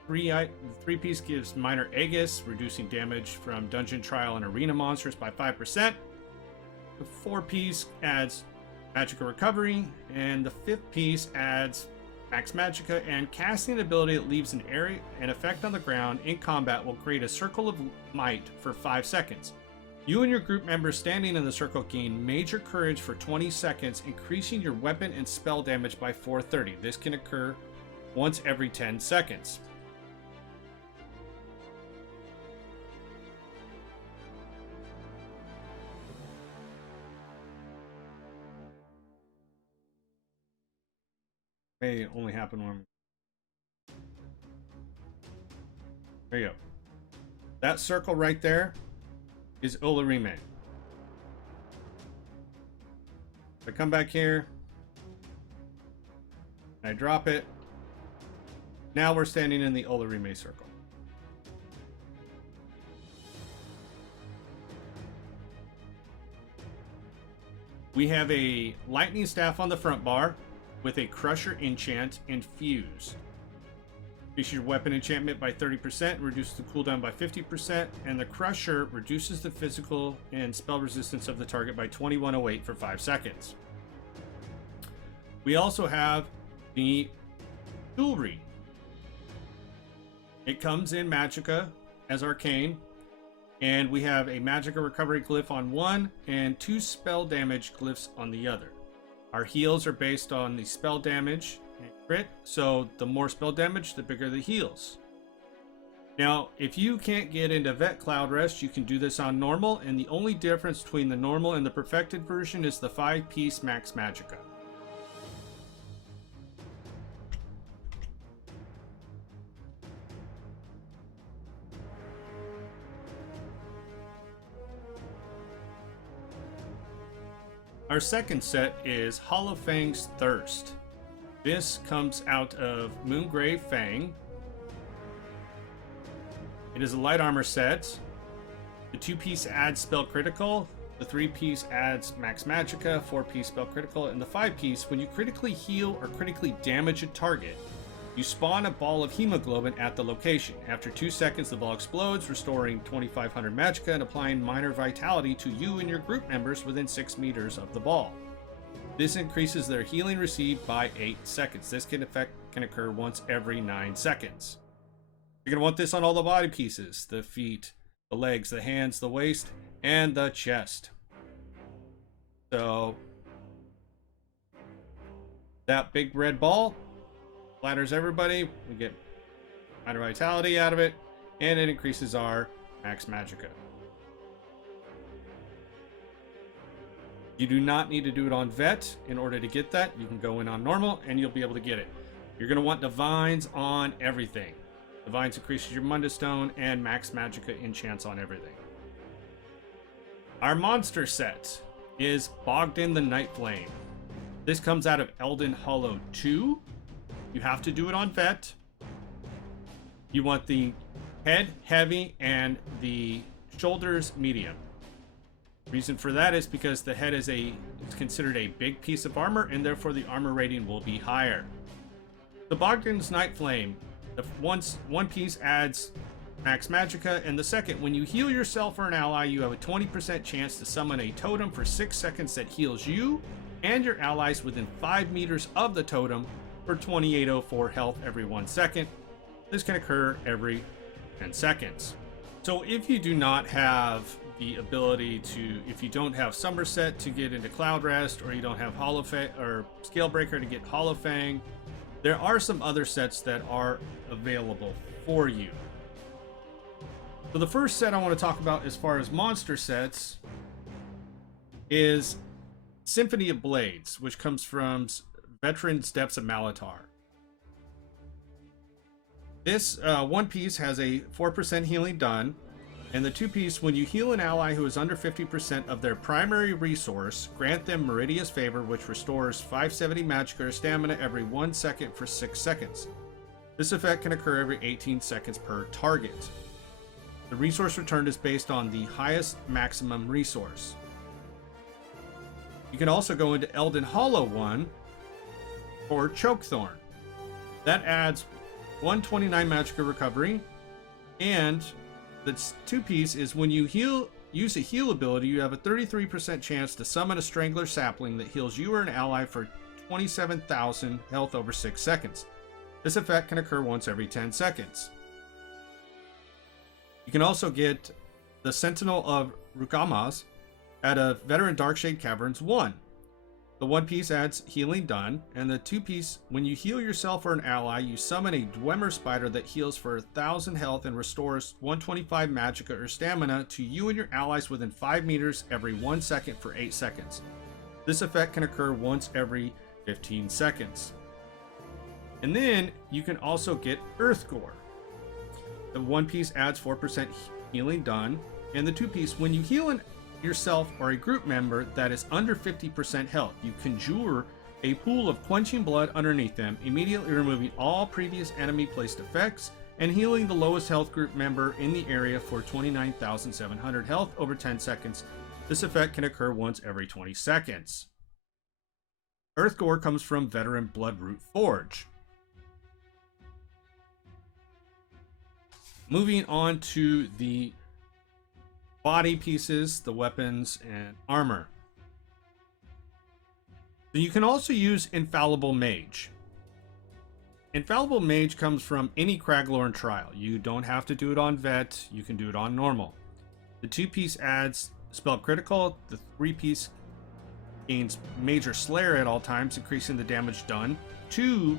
3-piece gives minor Aegis, reducing damage from dungeon trial and arena monsters by 5%. The 4-piece adds magical recovery, and the 5th piece adds max magicka and casting ability that leaves an effect on the ground in combat will create a circle of might for 5 seconds. You and your group members standing in the circle gain major courage for 20 seconds, increasing your weapon and spell damage by 430. This can occur once every 10 seconds. May only happen when... There you go. That circle right there is Olarime. If I come back here, I drop it. Now we're standing in the Olarime circle. We have a lightning staff on the front bar with a Crusher enchant and Fuse. Increases your weapon enchantment by 30%, reduces the cooldown by 50%, and the Crusher reduces the physical and spell resistance of the target by 2108 for 5 seconds. We also have the Jewelry. It comes in Magicka as Arcane, and we have a Magicka recovery glyph on one and 2 spell damage glyphs on the other. Our heals are based on the spell damage and crit, so the more spell damage, the bigger the heals. Now, if you can't get into Vet Cloud Rest, you can do this on normal, and the only difference between the normal and the perfected version is the 5-piece max magicka. Our second set is Hollow Fang's Thirst. This comes out of Moongrave Fang. It is a light armor set. The 2-piece adds spell critical. The 3-piece adds max magicka, 4-piece spell critical, and the 5-piece, when you critically heal or critically damage a target, you spawn a ball of hemoglobin at the location. After 2 seconds, the ball explodes, restoring 2500 magicka and applying minor vitality to you and your group members within 6 meters of the ball. This increases their healing received by 8 seconds. This can occur once every 9 seconds. You're going to want this on all the body pieces: the feet, the legs, the hands, the waist, and the chest. So that big red ball flatters everybody. We get minor vitality out of it, and it increases our max magicka. You do not need to do it on vet in order to get that. You can go in on normal and you'll be able to get it. You're going to want divines on everything. Divines increases your Mundus Stone, and max magicka enchants on everything. Our monster set is Bogdan the Night Flame. This comes out of Elden Hollow 2. You have to do it on vet. You want the head heavy and the shoulders medium. Reason for that is because the head is considered a big piece of armor, and therefore the armor rating will be higher. The Bogdan's Night Flame, one piece adds max magicka, and the second, when you heal yourself or an ally, you have a 20% chance to summon a totem for 6 seconds that heals you and your allies within 5 meters of the totem for 2804 health every 1 second. This can occur every 10 seconds. So if you do not have the ability to, if you don't have Somerset to get into Cloud Rest, or you don't have Hollow Fang or Scalebreaker to get Hollow Fang, there are some other sets that are available for you. So the first set I want to talk about as far as monster sets is Symphony of Blades, which comes from Veteran's Depths of Malatar. This one piece has a 4% healing done, and the two piece, when you heal an ally who is under 50% of their primary resource, grant them Meridia's Favor, which restores 570 magicka or stamina every 1 second for 6 seconds. This effect can occur every 18 seconds per target. The resource returned is based on the highest maximum resource. You can also go into Elden Hollow 1 or Chokethorn. That adds 129 magicka recovery, and the two piece is when you use a heal ability, you have a 33% chance to summon a Strangler Sapling that heals you or an ally for 27,000 health over 6 seconds. This effect can occur once every 10 seconds. You can also get the Sentinel of Rukamas at a Veteran Darkshade Caverns 1. The one piece adds healing done, and the two piece, when you heal yourself or an ally, you summon a Dwemer Spider that heals for 1,000 health and restores 125 magicka or stamina to you and your allies within 5 meters every 1 second for 8 seconds. This effect can occur once every 15 seconds. And then you can also get Earthgore. The one piece adds 4% healing done, and the two piece, when you heal yourself or a group member that is under 50% health, you conjure a pool of quenching blood underneath them, immediately removing all previous enemy placed effects and healing the lowest health group member in the area for 29,700 health over 10 seconds. This effect can occur once every 20 seconds. Earthgore comes from Veteran Bloodroot Forge. Moving on to the body pieces, the weapons, and armor. So you can also use Infallible Mage. Infallible Mage comes from any Craglorn trial. You don't have to do it on Vet, you can do it on normal. The two piece adds spell critical, the three piece gains Major Slayer at all times, increasing the damage done to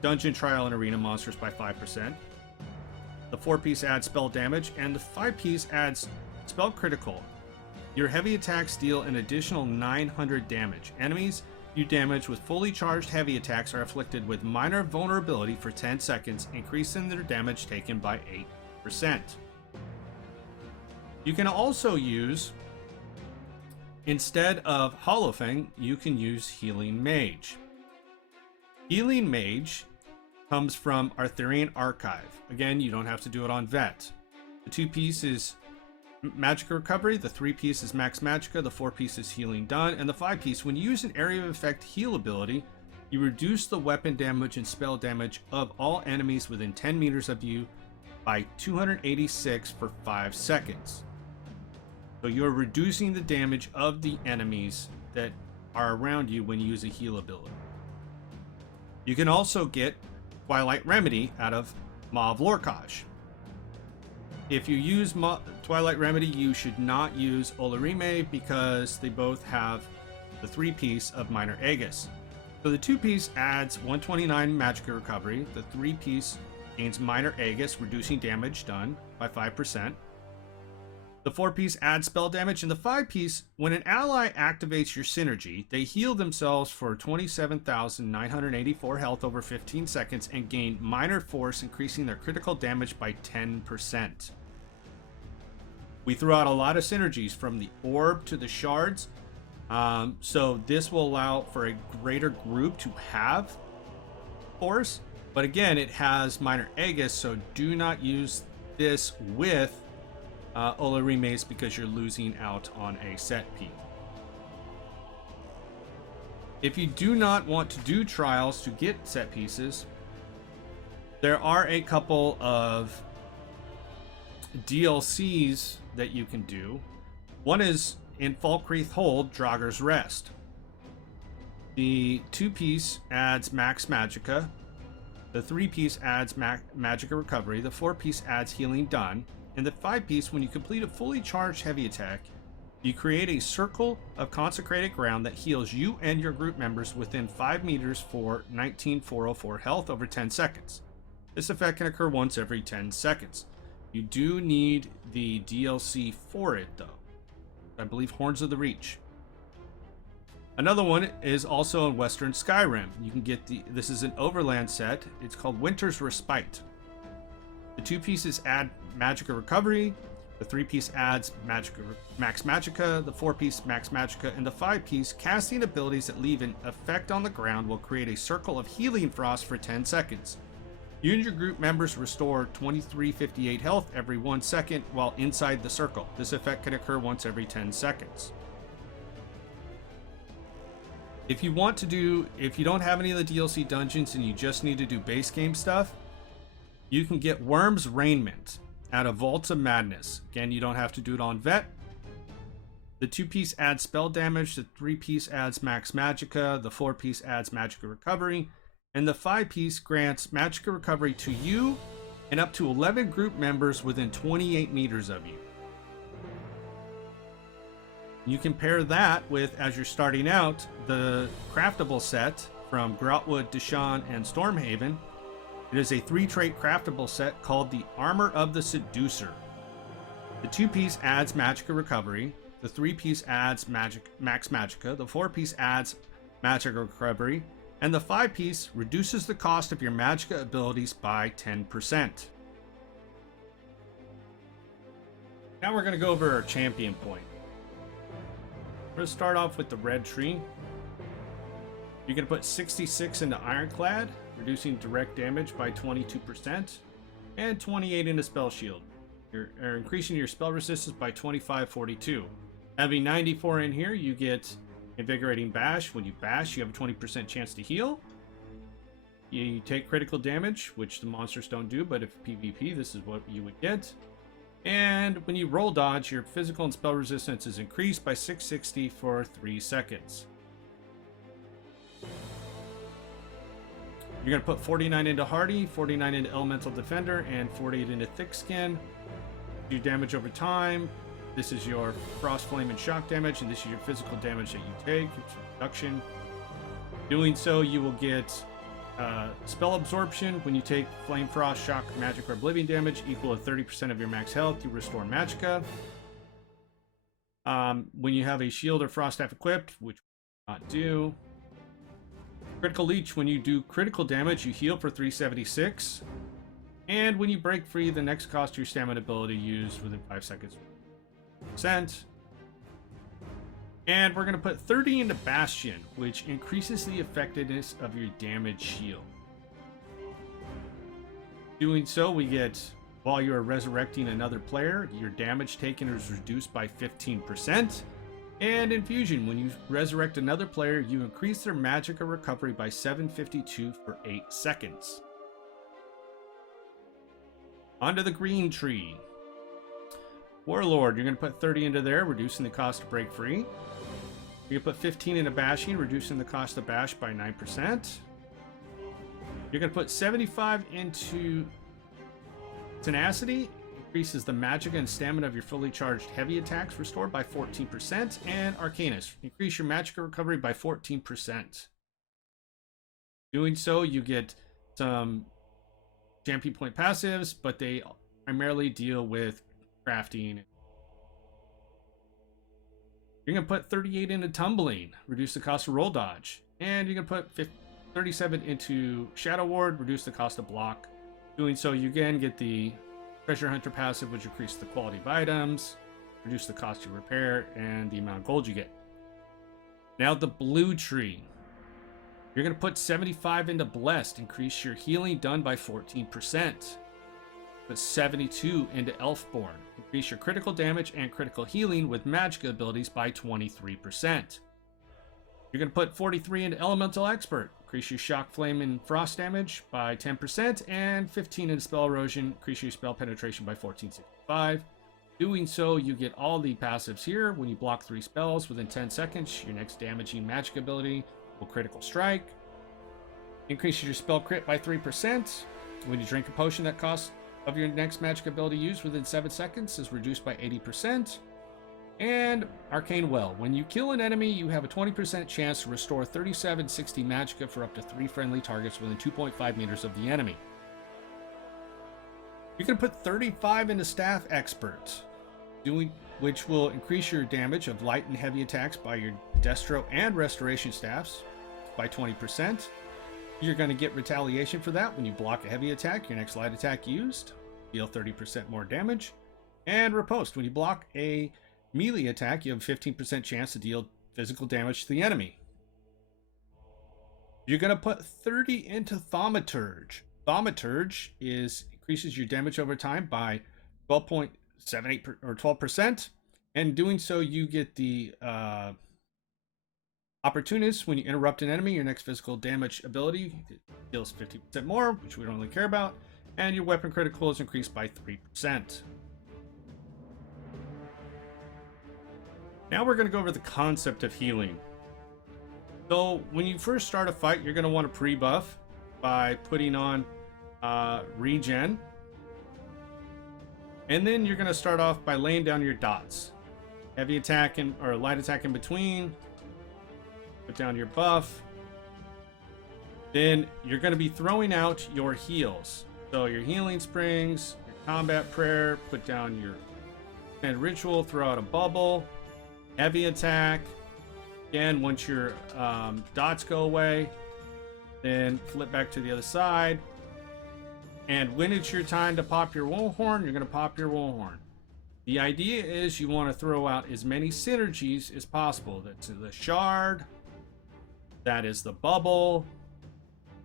dungeon, trial, and arena monsters by 5%. The 4-piece adds spell damage, and the 5-piece adds spell critical. Your heavy attacks deal an additional 900 damage. Enemies you damage with fully charged heavy attacks are afflicted with minor vulnerability for 10 seconds, increasing their damage taken by 8%. You can also use, instead of Hollowfang, you can use Healing Mage. Healing Mage comes from Arthurian Archive. Again, you don't have to do it on Vet. The 2-piece is Magicka Recovery, the 3-piece is Max Magicka, the 4-piece is Healing Done, and the 5-piece, when you use an Area of Effect heal ability, you reduce the weapon damage and spell damage of all enemies within 10 meters of you by 286 for 5 seconds. So you're reducing the damage of the enemies that are around you when you use a heal ability. You can also get Twilight Remedy out of Maw of Lorkhaj. If you use Twilight Remedy, you should not use Olorime because they both have the 3-piece of Minor Aegis. So the 2-piece adds 129 Magicka Recovery, the 3-piece gains Minor Aegis, reducing damage done by 5%. The 4-piece adds spell damage, and the 5-piece, when an ally activates your synergy, they heal themselves for 27,984 health over 15 seconds and gain Minor Force, increasing their critical damage by 10%. We threw out a lot of synergies from the orb to the shards, so this will allow for a greater group to have force, but again, it has Minor Aegis, so do not use this with Olorime's because you're losing out on a set piece. If you do not want to do trials to get set pieces, there are a couple of DLCs that you can do. One is in Falkreath Hold, Draugr's Rest. The 2-piece adds Max Magicka. The 3-piece adds Magicka Recovery. The 4-piece adds Healing Done. And the 5-piece, when you complete a fully charged heavy attack, you create a circle of consecrated ground that heals you and your group members within 5 meters for 19,404 health over 10 seconds. This effect can occur once every 10 seconds. You do need the DLC for it, though. I believe Horns of the Reach. Another one is also in Western Skyrim. You can get this is an overland set. It's called Winter's Respite. The 2 pieces add Magicka Recovery. The 3-piece adds Max Magicka. The 4-piece Max Magicka. And the 5-piece casting abilities that leave an effect on the ground will create a circle of healing frost for 10 seconds. You and your group members restore 2358 health every 1 second while inside the circle. This effect can occur once every 10 seconds. If you don't have any of the DLC dungeons and you just need to do base game stuff, you can get Worm's Raiment out of Vaults of Madness. Again, you don't have to do it on Vet. The 2-piece adds spell damage, the 3-piece adds Max Magicka, the 4-piece adds Magicka Recovery, and the 5-piece grants Magicka Recovery to you and up to 11 group members within 28 meters of you. You can pair that with, as you're starting out, the craftable set from Grautwood, Deshawn, and Stormhaven. It is a 3-trait craftable set called the Armor of the Seducer. The 2-piece adds Magicka Recovery, the 3-piece adds Max Magicka, the 4-piece adds Magicka Recovery, and the 5-piece reduces the cost of your Magicka abilities by 10%. Now we're going to go over our champion point. We're going to start off with the red tree. You're going to put 66 into Ironclad, reducing direct damage by 22%, and 28 into Spell Shield. You're increasing your spell resistance by 2542. Having 94 in here, you get Invigorating Bash. When you bash, you have a 20% chance to heal. You take critical damage, which the monsters don't do, but if PvP, this is what you would get. And when you roll dodge, your physical and spell resistance is increased by 660 for 3 seconds. You're going to put 49 into Hardy, 49 into Elemental Defender, and 48 into Thick Skin. Do damage over time. This is your Frost, Flame, and Shock damage, and this is your physical damage that you take. It's a reduction. Doing so, you will get Spell Absorption. When you take Flame, Frost, Shock, Magic, or Oblivion damage equal to 30% of your max health, you restore Magicka. When you have a Shield or Frost Staff equipped, which we will not do. Critical Leech. When you do critical damage, you heal for 376. And when you break free, the next cost of your stamina ability used within 5 seconds. %. And we're going to put 30 into Bastion, which increases the effectiveness of your damage shield. Doing so, we get, while you are resurrecting another player, your damage taken is reduced by 15%. And Infusion, when you resurrect another player, you increase their Magicka Recovery by 752 for 8 seconds. Onto the green tree. Warlord, you're going to put 30 into there, reducing the cost to break free. You're going to put 15 into Bashing, reducing the cost to bash by 9%. You're going to put 75 into Tenacity, increases the Magicka and stamina of your fully charged heavy attacks restored by 14%. And Arcanus, increase your Magicka recovery by 14%. Doing so, you get some champion point passives, but they primarily deal with crafting. You're going to put 38 into Tumbling, reduce the cost of roll dodge. And you're going to put 37 into Shadow Ward, reduce the cost of block. Doing so, you again get the Treasure Hunter passive, which increases the quality of items, reduce the cost of repair, and the amount of gold you get. Now the blue tree. You're going to put 75 into Blessed, increase your healing done by 14%. Put 72 into Elfborn, increase your critical damage and critical healing with Magicka abilities by 23%. You're going to put 43 into Elemental Expert, increase your Shock, Flame, and Frost damage by 10%, and 15 into Spell Erosion, increase your spell penetration by 1465. Doing so, you get all the passives here. When you block 3 spells within 10 seconds, your next damaging Magicka ability will Critical Strike. Increases your spell crit by 3%. When you drink a potion, that cost of your next Magicka ability used within 7 seconds is reduced by 80%. And Arcane Well. When you kill an enemy, you have a 20% chance to restore 3760 Magicka for up to 3 friendly targets within 2.5 meters of the enemy. You can put 35 into Staff Expert, which will increase your damage of light and heavy attacks by your Destro and Restoration Staffs by 20%. You're going to get retaliation for that when you block a heavy attack, your next light attack used, deal 30% more damage. And Riposte, when you block a melee attack, you have a 15% chance to deal physical damage to the enemy. You're going to put 30 into Thaumaturge. Thaumaturge increases your damage over time by 12.78 or 12%. And doing so, you get the Opportunist. When you interrupt an enemy, your next physical damage ability deals 50% more, which we don't really care about. And your weapon critical is increased by 3%. Now we're going to go over the concept of healing. So when you first start a fight, you're going to want to pre-buff by putting on regen. And then you're going to start off by laying down your dots. Heavy attack or light attack in between. Put down your buff. Then you're going to be throwing out your heals. So your healing springs, your combat prayer, put down your and ritual, throw out a bubble, heavy attack. Again, once your dots go away, then flip back to the other side. And when it's your time to pop your Woolhorn, you're going to pop your Woolhorn. The idea is you want to throw out as many synergies as possible. That's the shard. That is the bubble.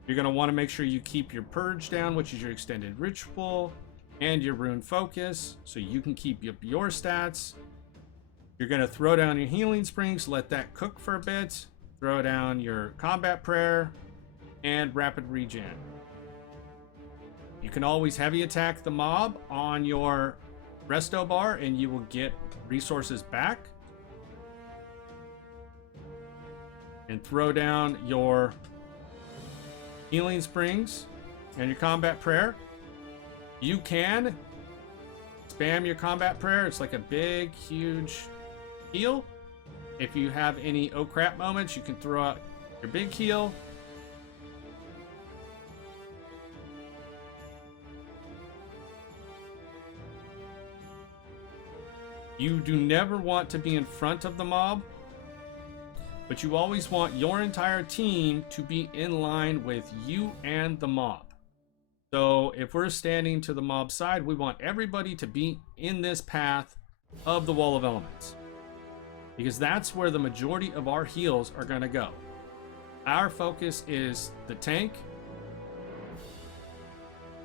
You're going to want to make sure you keep your purge down, which is your extended ritual, and your rune focus, so you can keep up your stats. You're going to throw down your healing springs, let that cook for a bit, throw down your combat prayer, and rapid regen. You can always heavy attack the mob on your resto bar and you will get resources back. And throw down your healing springs and your combat prayer. You can spam your combat prayer. It's like a big, huge heal. If you have any oh crap moments, you can throw out your big heal. You do never want to be in front of the mob, but you always want your entire team to be in line with you and the mob. So if we're standing to the mob side, we want everybody to be in this path of the Wall of Elements, because that's where the majority of our heals are going to go. Our focus is the tank,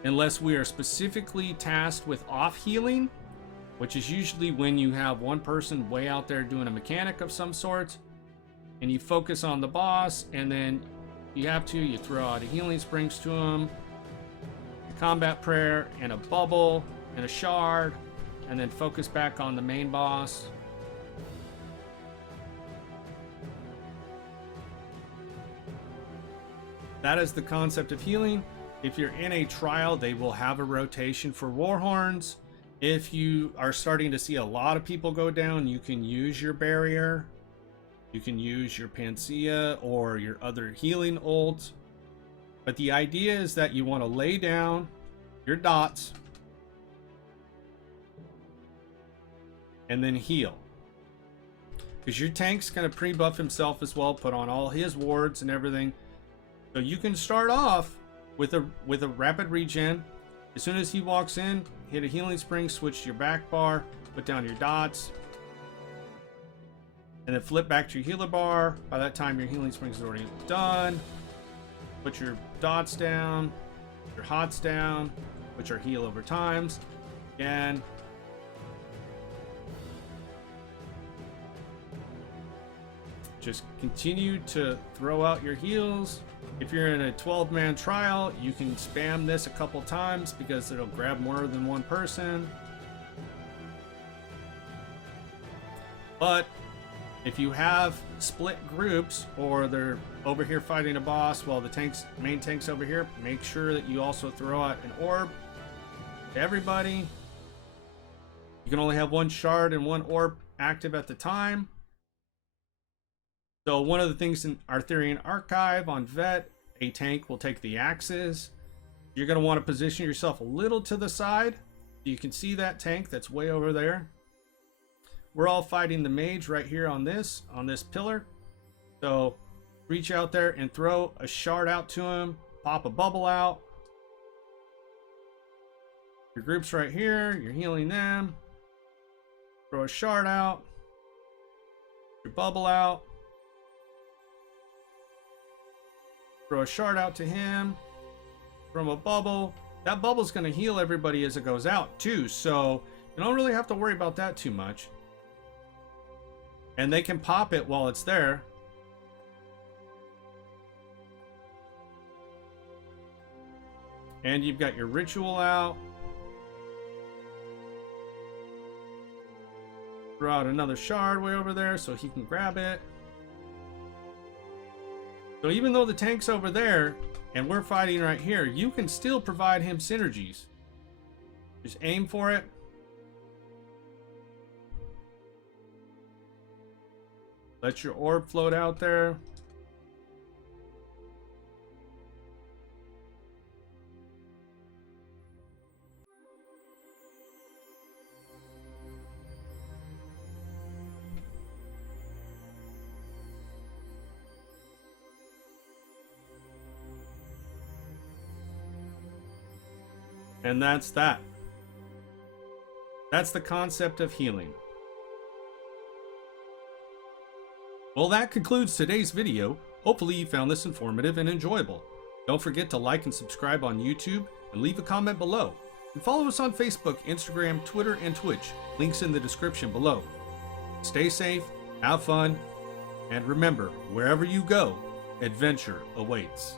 unless we are specifically tasked with off healing, which is usually when you have one person way out there doing a mechanic of some sort, and you focus on the boss, and then you throw out a healing springs to him, a combat prayer, and a bubble, and a shard, and then focus back on the main boss. That is the concept of healing. If you're in a trial, they will have a rotation for Warhorns. If you are starting to see a lot of people go down, you can use your barrier. You can use your Panacea or your other healing ults. But the idea is that you want to lay down your dots and then heal. Because your tank's going to pre-buff himself as well, put on all his wards and everything. So you can start off with a rapid regen. As soon as he walks in, hit a healing spring, switch to your back bar, put down your dots, and then flip back to your healer bar. By that time, your healing springs is already done. Put your dots down, your hots down, which are heal over times. Again. Just continue to throw out your heals. If you're in a 12-man trial, you can spam this a couple times because it'll grab more than one person. But if you have split groups, or they're over here fighting a boss while the main tank's over here, make sure that you also throw out an orb to everybody. You can only have one shard and one orb active at the time. So one of the things in Arthurian Archive on Vet, a tank will take the axes, You're going to want to position yourself a little to the side. You can see that tank that's way over there. We're all fighting the mage right here on this pillar. So reach out there and throw a shard out to him. Pop a bubble out. Your group's right here. You're healing them. Throw a shard out. Your bubble out. Throw a shard out to him. From a bubble. That bubble's going to heal everybody as it goes out too, so you don't really have to worry about that too much. And they can pop it while it's there. And you've got your ritual out. Throw out another shard way over there so he can grab it. So even though the tank's over there and we're fighting right here, you can still provide him synergies. Just aim for it. Let your orb float out there. And that's that. That's the concept of healing. Well, that concludes today's video. Hopefully you found this informative and enjoyable. Don't forget to like and subscribe on YouTube and leave a comment below. And follow us on Facebook, Instagram, Twitter, and Twitch. Links in the description below. Stay safe, have fun, and remember, wherever you go, adventure awaits.